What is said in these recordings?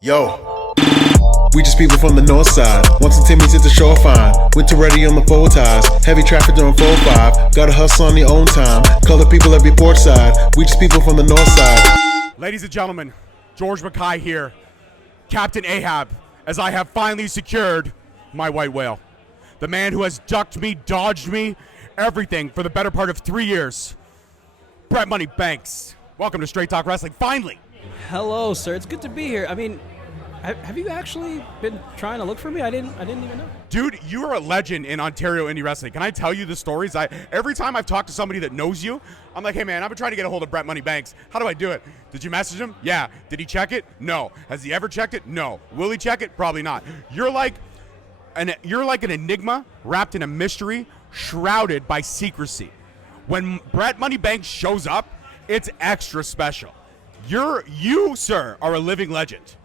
Yo, we just people from the north side. Once and Timmy's at the shore fine. Winter ready on the four ties. Heavy traffic during 4-5. Gotta hustle on your own time. Color people every port side. We just people from the north side. Ladies and gentlemen, George Mackay here, Captain Ahab, as I have finally secured my white whale. The man who has ducked me, dodged me, everything for the better part of 3 years. Brett Money Banks. Welcome to Straight Talk Wrestling, finally. Hello, sir. It's good to be here. I mean, have you actually been trying to look for me? I didn't even know. Dude, you are a legend in Ontario indie wrestling. Can I tell you the stories? Every time I've talked to somebody that knows you, I'm like, hey man, I've been trying to get a hold of Brett Money Banks. How do I do it? Did you message him? Yeah. Did he check it? No. Has he ever checked it? No. Will he check it? Probably not. You're like an enigma wrapped in a mystery, shrouded by secrecy. When Brett Money Banks shows up, it's extra special. You, sir, are a living legend.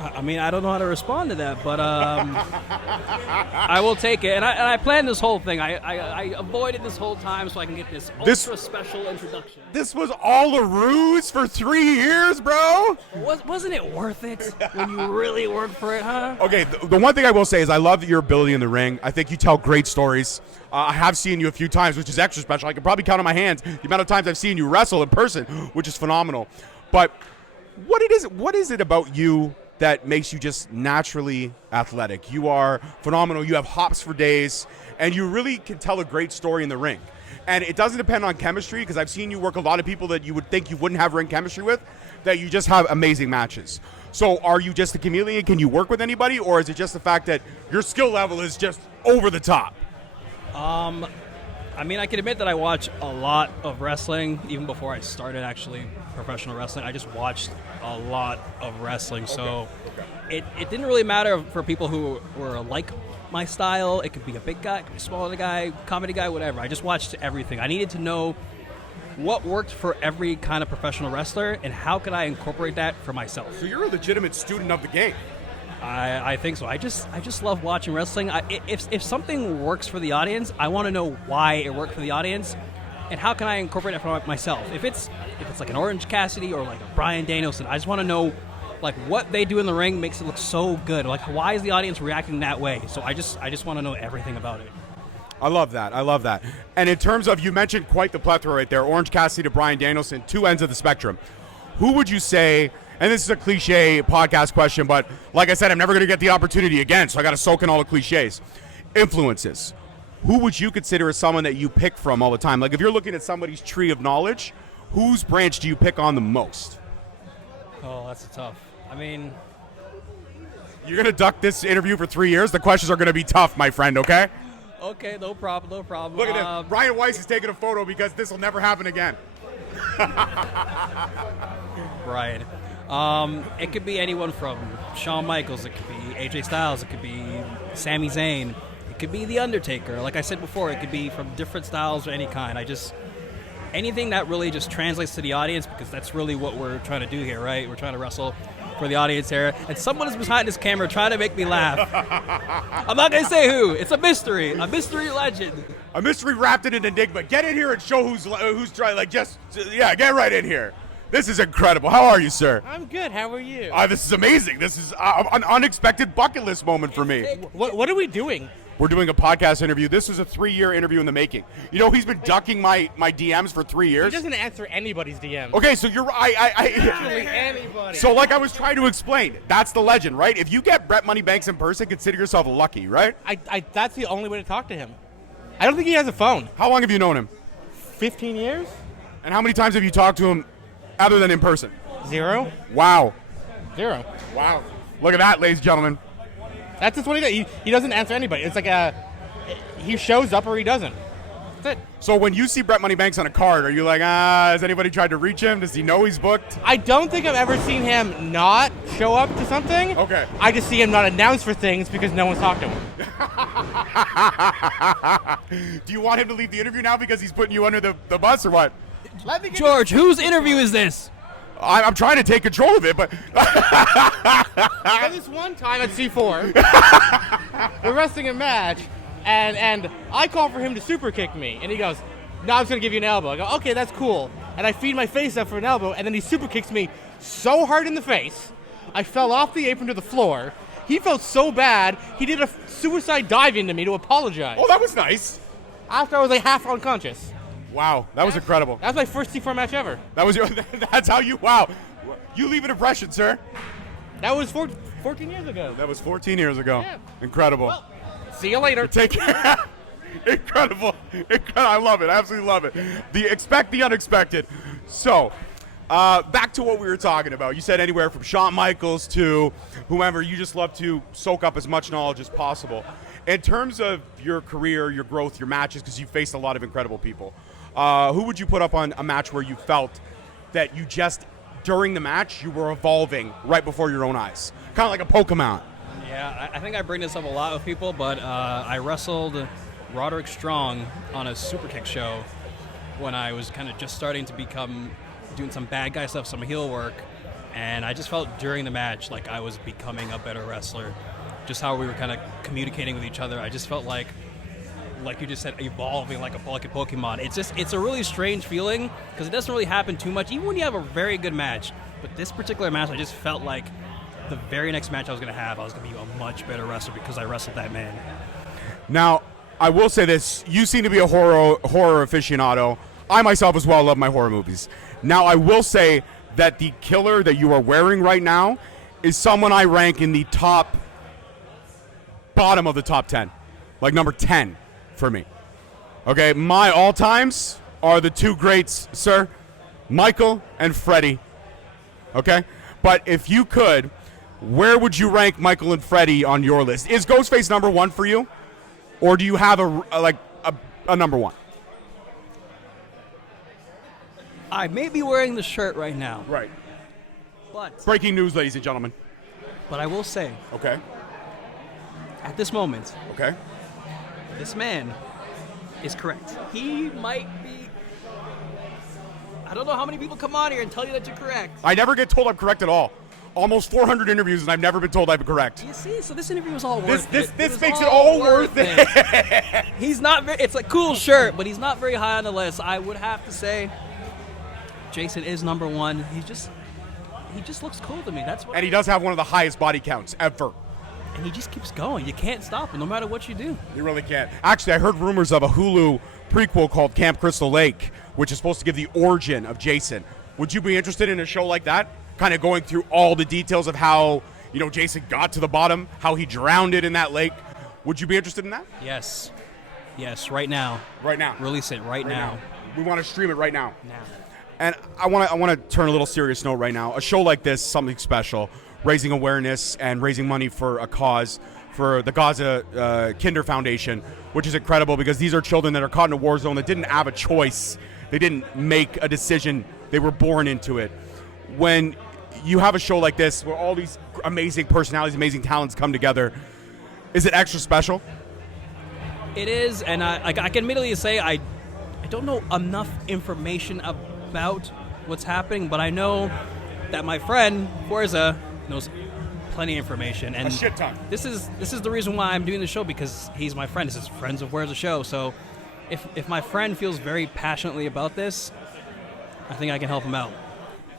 I mean, I don't know how to respond to that, but I will take it. And I planned this whole thing. I avoided this whole time so I can get this ultra special introduction. This was all a ruse for 3 years, bro? Wasn't it worth it when you really worked for it, huh? Okay, the one thing I will say is I love your ability in the ring. I think you tell great stories. I have seen you a few times, which is extra special. I can probably count on my hands the amount of times I've seen you wrestle in person, which is phenomenal. But what is it about you that makes you just naturally athletic? You are phenomenal. You have hops for days, and you really can tell a great story in the ring. And it doesn't depend on chemistry, because I've seen you work a lot of people that you would think you wouldn't have ring chemistry with, that you just have amazing matches. So are you just a chameleon? Can you work with anybody, or is it just the fact that your skill level is just over the top? I mean, I can admit that I watch a lot of wrestling. Even before I started actually professional wrestling, I just watched a lot of wrestling. So it didn't really matter for people who were like my style. It could be a big guy, it could be a smaller guy, comedy guy, whatever. I just watched everything. I needed to know what worked for every kind of professional wrestler and how could I incorporate that for myself. So you're a legitimate student of the game. I think so. I just love watching wrestling. If something works for the audience, I want to know why it worked for the audience, and how can I incorporate it for myself. If it's like an Orange Cassidy or like a Bryan Danielson, I just want to know like what they do in the ring makes it look so good. Like why is the audience reacting that way? So I just want to know everything about it. I love that. And in terms of, you mentioned quite the plethora right there, Orange Cassidy to Bryan Danielson, two ends of the spectrum. Who would you say? And this is a cliche podcast question, but like I said, I'm never going to get the opportunity again, so I got to soak in all the cliches. Influences. Who would you consider as someone that you pick from all the time? Like if you're looking at somebody's tree of knowledge, whose branch do you pick on the most? Oh, that's tough. I mean, you're going to duck this interview for 3 years? The questions are going to be tough, my friend, okay? Okay, no problem. Look at this. Brian Weiss is taking a photo because this will never happen again. Brian. It could be anyone from Shawn Michaels, it could be AJ Styles, it could be Sami Zayn, it could be The Undertaker. Like I said before, it could be from different styles of any kind. Anything that really just translates to the audience, because that's really what we're trying to do here, right? We're trying to wrestle for the audience here. And someone is behind this camera trying to make me laugh. I'm not going to say who. It's a mystery legend. A mystery wrapped in an enigma. Get in here and show who's trying, get right in here. This is incredible. How are you, sir? I'm good. How are you? This is amazing. This is an unexpected bucket list moment for me. What are we doing? We're doing a podcast interview. This is a 3-year interview in the making. You know, he's been ducking my DMs for 3 years. He doesn't answer anybody's DMs. Okay, so you're Literally anybody. So like I was trying to explain, that's the legend, right? If you get Brett Money Banks in person, consider yourself lucky, right? That's the only way to talk to him. I don't think he has a phone. How long have you known him? 15 years? And how many times have you talked to him other than in person? 0. Wow. 0. Wow. Look at that, ladies and gentlemen. That's just what he does. He doesn't answer anybody. It's like he shows up or he doesn't. That's it. So when you see Brett Money Banks on a card, are you like, has anybody tried to reach him? Does he know he's booked? I don't think I've ever seen him not show up to something. Okay. I just see him not announce for things because no one's talked to him. Do you want him to leave the interview now because he's putting you under the bus or what? George, whose interview is this? I'm trying to take control of it, but... This one time at C4, we're wrestling a match, and I call for him to super kick me, and he goes, no, I'm just going to give you an elbow. I go, okay, that's cool. And I feed my face up for an elbow, and then he super kicks me so hard in the face, I fell off the apron to the floor. He felt so bad, he did a suicide dive into me to apologize. Oh, that was nice. After I was like half unconscious. Wow, that was incredible. That was my first C4 match ever. That was your. That's how you. Wow, you leave an impression, sir. That was 14 years ago. That was 14 years ago. Yeah. Incredible. Well, see you later. Take care. Incredible. I love it. I absolutely love it. Expect the unexpected. So, back to what we were talking about. You said anywhere from Shawn Michaels to whomever. You just love to soak up as much knowledge as possible. In terms of your career, your growth, your matches, because you faced a lot of incredible people, who would you put up on a match where you felt that you just, during the match, you were evolving right before your own eyes? Kind of like a Pokemon. Yeah, I think I bring this up a lot with people, but I wrestled Roderick Strong on a Superkick show when I was kind of just starting to become, doing some bad guy stuff, some heel work, and I just felt during the match like I was becoming a better wrestler. Just how we were kind of communicating with each other, I just felt like you just said, evolving like a Pokemon. It's a really strange feeling because it doesn't really happen too much, even when you have a very good match. But this particular match, I just felt like the very next match I was going to have, I was going to be a much better wrestler because I wrestled that man. Now, I will say this. You seem to be a horror aficionado. I myself as well love my horror movies. Now, I will say that the killer that you are wearing right now is someone I rank in the bottom of the top 10. Like number 10 for me. Okay, my all-times are the two greats, sir. Michael and Freddie. Okay? But if you could, where would you rank Michael and Freddie on your list? Is Ghostface number 1 for you? Or do you have a number 1? I may be wearing the shirt right now. Right. But Breaking news, ladies and gentlemen. I will say, Okay. at this moment, Okay. this man is correct. He might be... I don't know how many people come on here and tell you that you're correct. I never get told I'm correct at all. Almost 400 interviews, and I've never been told I'm correct. You see, so this interview was all worth it. This makes it all worth it. He's not very... It's a cool shirt, but he's not very high on the list. I would have to say Jason is number 1. He just looks cool to me. That's what. And he does have one of the highest body counts ever. And he just keeps going. You can't stop him, no matter what you do. You really can't. Actually, I heard rumors of a Hulu prequel called Camp Crystal Lake, which is supposed to give the origin of Jason. Would you be interested in a show like that? Kind of going through all the details of how, Jason got to the bottom, how he drowned it in that lake. Would you be interested in that? Yes. Yes, right now. Right now. Release it right now. We want to stream it right now. Now. And I want to turn a little serious note right now. A show like this, something special, raising awareness and raising money for a cause, for the Gaza Kinder Foundation, which is incredible because these are children that are caught in a war zone that didn't have a choice. They didn't make a decision. They were born into it. When you have a show like this where all these amazing personalities, amazing talents come together, is it extra special? It is, and I can admittedly say I don't know enough information about what's happening, but I know that my friend Forza knows plenty of information, and A shit ton. This is the reason why I'm doing the show, because he's my friend. This is Friends of Where's the Show. So if my friend feels very passionately about this, I think I can help him out.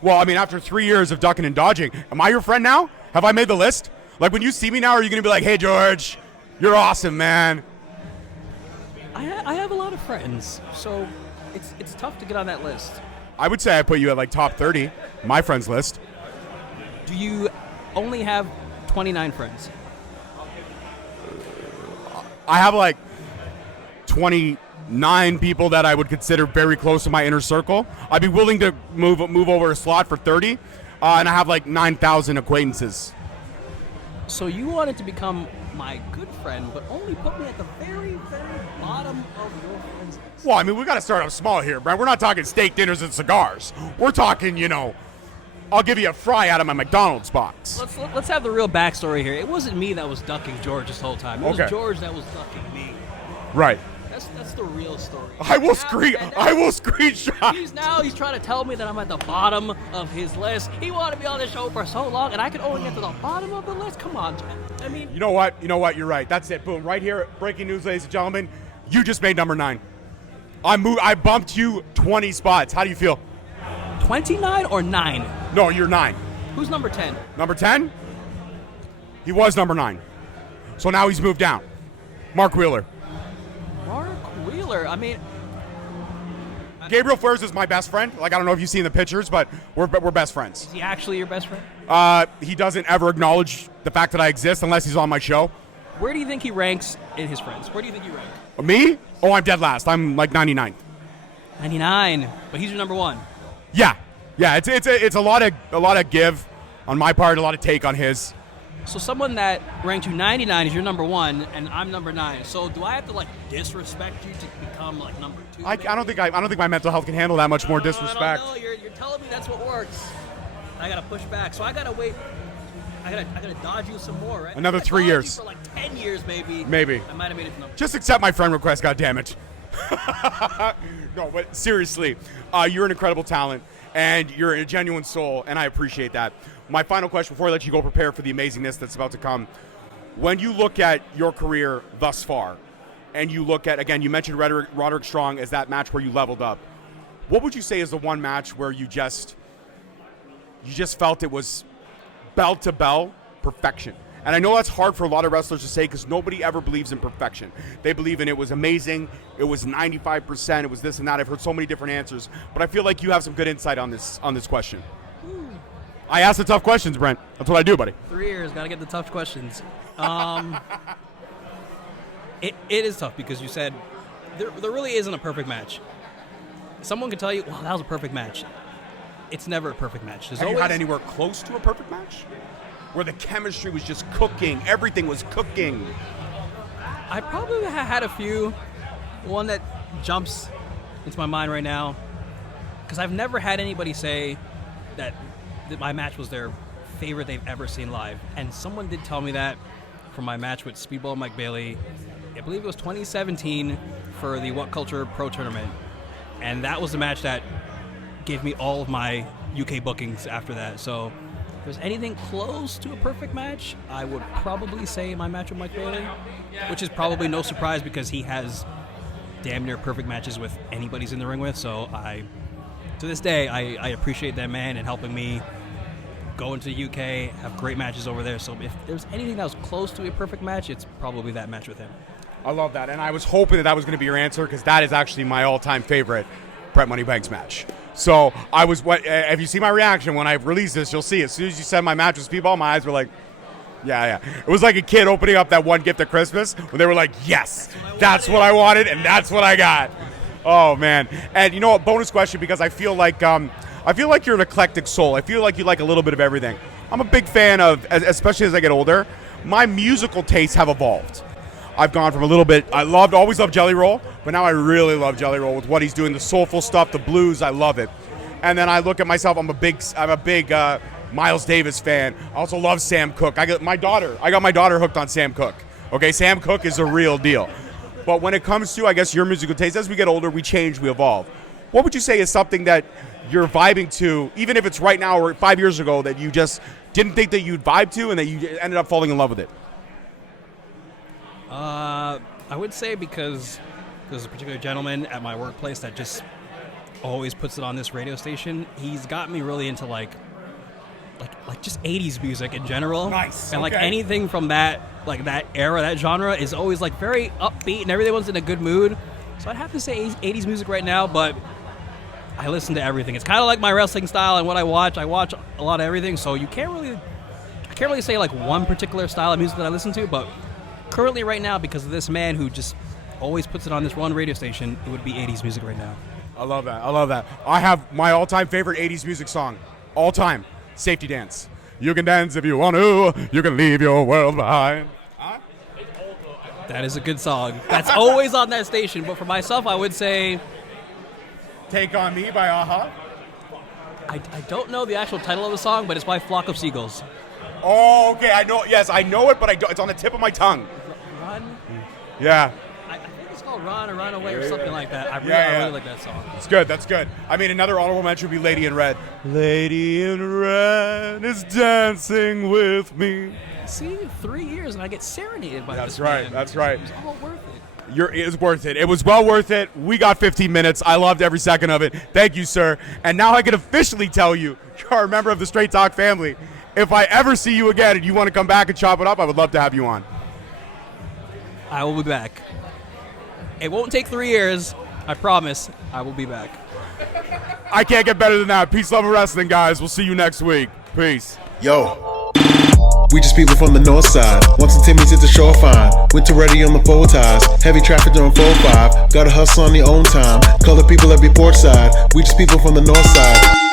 Well, I mean, after 3 years of ducking and dodging, am I your friend now? Have I made the list? Like, when you see me now, are you going to be like, hey, George, you're awesome, man? I have a lot of friends, so it's tough to get on that list. I would say I put you at, like, top 30, my friends list. Do you only have 29 friends? I have, like, 29 people that I would consider very close to my inner circle. I'd be willing to move over a slot for 30, and I have, like, 9,000 acquaintances. So you wanted to become my good friend, but only put me at the very, very bottom of your friends list. Well, I mean, we got to start off small here, Brent. We're not talking steak dinners and cigars. We're talking, I'll give you a fry out of my McDonald's box. Let's have the real backstory here. It wasn't me that was ducking George this whole time. It was George that was ducking me. Right. That's the real story. I will screenshot. He's trying to tell me that I'm at the bottom of his list. He wanted to be on the show for so long, and I could only get to the bottom of the list. Come on, I mean. You know what? You're right. That's it. Boom. Right here. Breaking news, ladies and gentlemen. You just made number 9. I bumped you 20 spots. How do you feel? 29 or 9? No, you're 9. Who's number 10? Number 10? He was number 9. So now he's moved down. Mark Wheeler. Mark Wheeler. I mean, Gabriel Furs is my best friend. Like, I don't know if you've seen the pictures, but we're best friends. is he actually your best friend? He doesn't ever acknowledge the fact that I exist unless he's on my show. Where do you think he ranks in his friends? Where do you think you rank? Me? Oh, I'm dead last. I'm like 99. 99. But he's your number 1. Yeah. It's a lot of give on my part, a lot of take on his. So someone that ranked you 99 is your number 1, and I'm number 9. So do I have to like disrespect you to become like number 2? I don't think my mental health can handle that much more disrespect. No, you're telling me that's what works. I gotta push back. So I gotta wait. I gotta dodge you some more, right? Another If I 3 dodged you years. for like 10 years, maybe. Maybe. I might have made it to number. Just accept my friend request, goddammit. No, but seriously, you're an incredible talent, and you're a genuine soul, and I appreciate that. My final question before I let you go prepare for the amazingness that's about to come. When you look at your career thus far, and you look at, again, you mentioned Roderick Strong as that match where you leveled up. What would you say is the one match where you just felt it was bell to bell perfection? And I know that's hard for a lot of wrestlers to say because nobody ever believes in perfection. They believe in it was amazing, it was 95%, it was this and that. I've heard so many different answers, but I feel like you have some good insight on this question. I ask the tough questions, Brent. That's what I do, buddy. 3 years, gotta get the tough questions. It is tough because you said there really isn't a perfect match. Someone could tell you, well, that was a perfect match. It's never a perfect match. Have you had anywhere close to a perfect match? Where the chemistry was just cooking, everything was cooking. I probably had a few. One that jumps into my mind right now, because I've never had anybody say that my match was their favorite they've ever seen live. And someone did tell me that from my match with Speedball and Mike Bailey. I believe it was 2017 for the What Culture Pro Tournament. And that was the match that gave me all of my UK bookings after that. So if there's anything close to a perfect match, I would probably say my match with Mike Bailey, which is probably no surprise because he has damn near perfect matches with anybody he's in the ring with. So to this day, I appreciate that man and helping me go into the UK, have great matches over there. So if there's anything that was close to a perfect match, it's probably that match with him. I love that, and I was hoping that was going to be your answer because that is actually my all-time favorite Bret Money Banks match. So if you see my reaction when I release this, you'll see as soon as you said my match with Speedball, my eyes were like, yeah. It was like a kid opening up that one gift at Christmas when they were like, yes, that's what I wanted, and that's what I got. Oh man! And you know what? Bonus question, because I feel like you're an eclectic soul. I feel like you like a little bit of everything. I'm a big fan of, especially as I get older, my musical tastes have evolved. I've gone from a little bit, always loved Jelly Roll, but now I really love Jelly Roll with what he's doing, the soulful stuff, the blues, I love it. And then I look at myself, I'm a big Miles Davis fan. I also love Sam Cooke. I got my daughter hooked on Sam Cooke. Okay, Sam Cooke is a real deal. But when it comes to, I guess, your musical taste, as we get older, we change, we evolve. What would you say is something that you're vibing to, even if it's right now or 5 years ago, that you just didn't think that you'd vibe to and that you ended up falling in love with it? I would say because there's a particular gentleman at my workplace that just always puts it on this radio station. He's got me really into like just 80s music in general. Nice. And like okay. anything from that era, that genre is always like very upbeat and everyone's in a good mood. So I'd have to say 80s music right now, but I listen to everything. It's kind of like my wrestling style and what I watch. I watch a lot of everything, so I can't really say like one particular style of music that I listen to, but currently right now, because of this man who just always puts it on this one radio station, it would be 80s music right now. I love that. I have my all-time favorite 80s music song, all time, Safety Dance. You can dance if you want to, you can leave your world behind. Huh? That is a good song. That's always on that station, but for myself, I would say Take on Me by A-ha. I don't know the actual title of the song, but it's by Flock of Seagulls. Oh, okay, I know it, but it's on the tip of my tongue. Run? Yeah. I think it's called Run or Run Away or something like that. I really like that song. It's good, that's good. I mean, another honorable mention would be Lady in Red. Lady in Red is dancing with me. See, 3 years and I get serenaded by this That's right, man. that's right. It was all worth it. It was worth it. It was well worth it. We got 15 minutes. I loved every second of it. Thank you, sir. And now I can officially tell you, you're a member of the Straight Talk family. If I ever see you again and you want to come back and chop it up, I would love to have you on. I will be back. It won't take 3 years. I promise I will be back. I can't get better than that. Peace, love, and wrestling, guys. We'll see you next week. Peace. Yo. We just people from the north side. Once and Timmy's at the shore fine. Winter ready on the full ties. Heavy traffic during 4-5. Gotta hustle on your own time. Color people every port side. We just people from the north side.